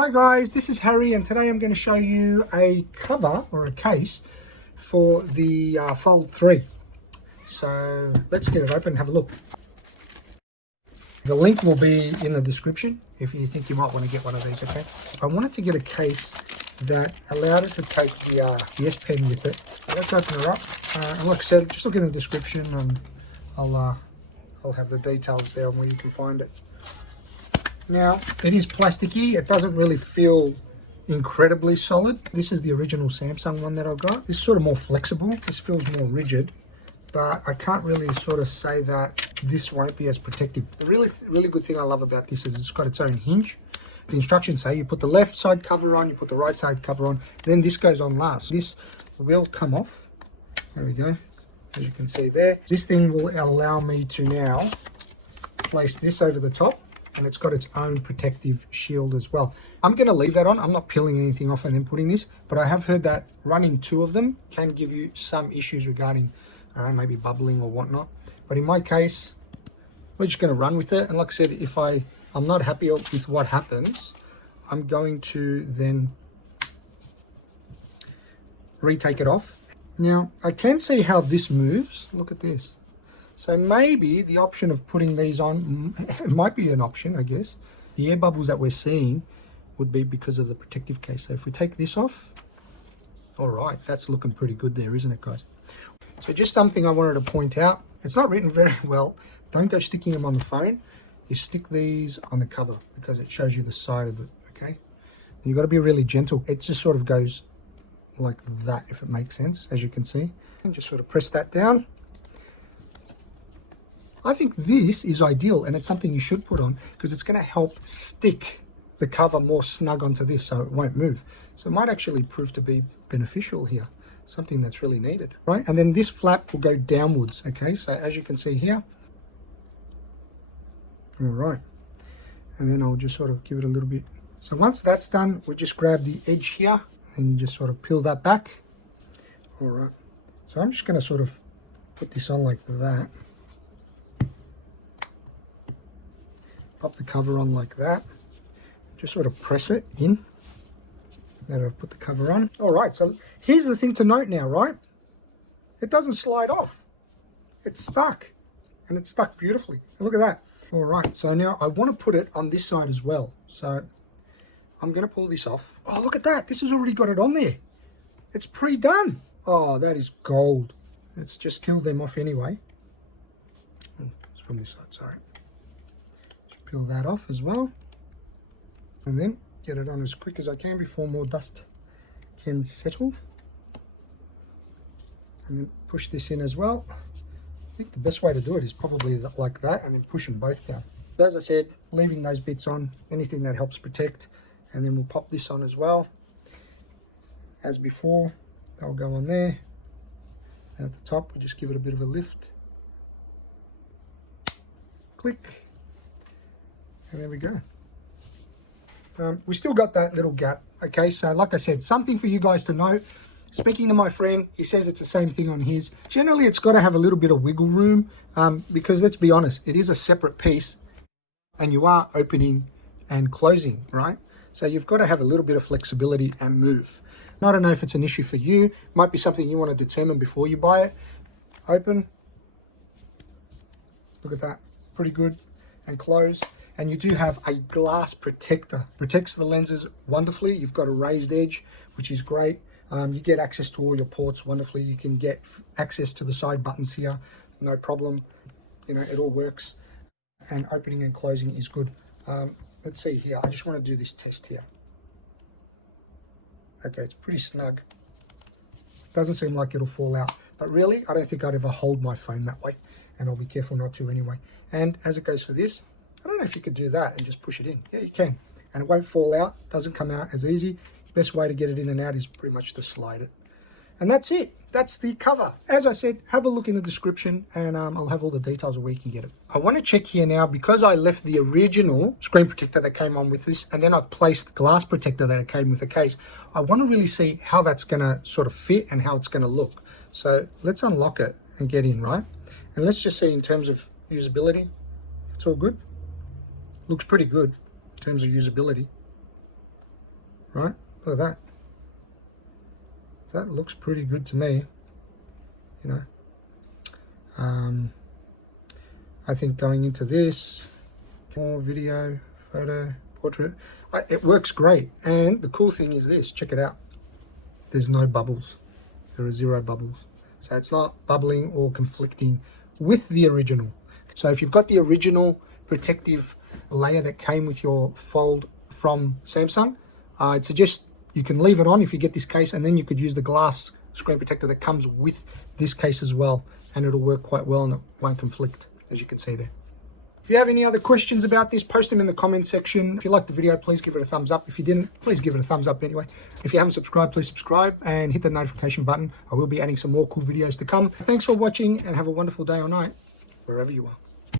Hi guys, this is Harry and today I'm going to show you a cover or a case for the Fold 3. So let's get it open and have a look. The link will be in the description if you think you might want to get one of these, okay? I wanted to get a case that allowed it to take the S Pen with it. So let's open it up. And like I said, just look in the description and I'll have the details there on where you can find it. Now, it is plasticky. It doesn't really feel incredibly solid. This is the original Samsung one that I got. This is sort of more flexible. This feels more rigid, but I can't really sort of say that this won't be as protective. The really good thing I love about this is it's got its own hinge. The instructions say you put the left side cover on, you put the right side cover on, then this goes on last. This will come off. There we go. As you can see there. This thing will allow me to now place this over the top. And it's got its own protective shield as well. I'm going to leave that on. I'm not peeling anything off and then putting this, but I have heard that running two of them can give you some issues regarding, I don't know, maybe bubbling or whatnot. But in my case, we're just going to run with it. And like I said, if I'm not happy with what happens, I'm going to then retake it off. Now, I can see how this moves. Look at this. So maybe the option of putting these on, it might be an option, I guess. The air bubbles that we're seeing would be because of the protective case. So if we take this off, all right, that's looking pretty good there, isn't it, guys? So just something I wanted to point out. It's not written very well. Don't go sticking them on the phone. You stick these on the cover because it shows you the side of it, okay? And you've got to be really gentle. It just sort of goes like that, if it makes sense, as you can see. And just sort of press that down. I think this is ideal and it's something you should put on because it's going to help stick the cover more snug onto this so it won't move. So it might actually prove to be beneficial here, something that's really needed, right? And then this flap will go downwards, okay? So as you can see here, all right. And then I'll just sort of give it a little bit. So once that's done, we just grab the edge here and you just sort of peel that back. All right. So I'm just going to sort of put this on like that. Pop the cover on like that. Just sort of press it in. Now I've put the cover on. All right, so here's the thing to note now, right? It doesn't slide off. It's stuck, and it's stuck beautifully. And look at that. All right, so now I want to put it on this side as well. So I'm going to pull this off. Oh, look at that. This has already got it on there. It's pre-done. Oh, that is gold. Let's just peel them off anyway. It's from this side, sorry. Peel that off as well, and then get it on as quick as I can before more dust can settle. And then push this in as well. I think the best way to do it is probably like that, and then push them both down. So as I said, leaving those bits on, anything that helps protect, and then we'll pop this on as well. As before, they'll go on there. And at the top, we just give it a bit of a lift. Click. And there we go. We still got that little gap. Okay, so like I said, something for you guys to know. Speaking to my friend, he says it's the same thing on his. Generally, it's got to have a little bit of wiggle room because let's be honest, it is a separate piece and you are opening and closing, right? So you've got to have a little bit of flexibility and move. And I don't know if it's an issue for you. It might be something you want to determine before you buy it. Open. Look at that. Pretty good. And close. And you do have a glass protector. Protects the lenses wonderfully. You've got a raised edge, which is great. You get access to all your ports wonderfully. You can get access to the side buttons here, no problem. You know, it all works. And opening and closing is good. Let's see here. I just want to do this test here. Okay, it's pretty snug. Doesn't seem like it'll fall out. But really, I don't think I'd ever hold my phone that way. And I'll be careful not to anyway. And as it goes for this, I don't know if you could do that and just push it in. Yeah, you can. And it won't fall out. Doesn't come out as easy. Best way to get it in and out is pretty much to slide it. And that's it. That's the cover. As I said, have a look in the description and I'll have all the details of where you can get it. I want to check here now because I left the original screen protector that came on with this and then I've placed glass protector that came with the case. I want to really see how that's going to sort of fit and how it's going to look. So let's unlock it and get in, right? And let's just see in terms of usability. It's all good. Looks pretty good in terms of usability. right? Look at that. That looks pretty good to me, you know. I think going into this, more video, photo, portrait, it works great. And the cool thing is this, check it out. There's no bubbles. There are 0 bubbles. So it's not bubbling or conflicting with the original. So if you've got the original protective layer that came with your Fold from Samsung, I'd suggest you can leave it on if you get this case, and then you could use the glass screen protector that comes with this case as well, and it'll work quite well and it won't conflict, as you can see there. If you have any other questions about this, post them in the comment section. If you liked the video, please give it a thumbs up. If you didn't, please give it a thumbs up anyway. If you haven't subscribed, please subscribe and hit the notification button. I will be adding some more cool videos to come. Thanks for watching and have a wonderful day or night, wherever you are.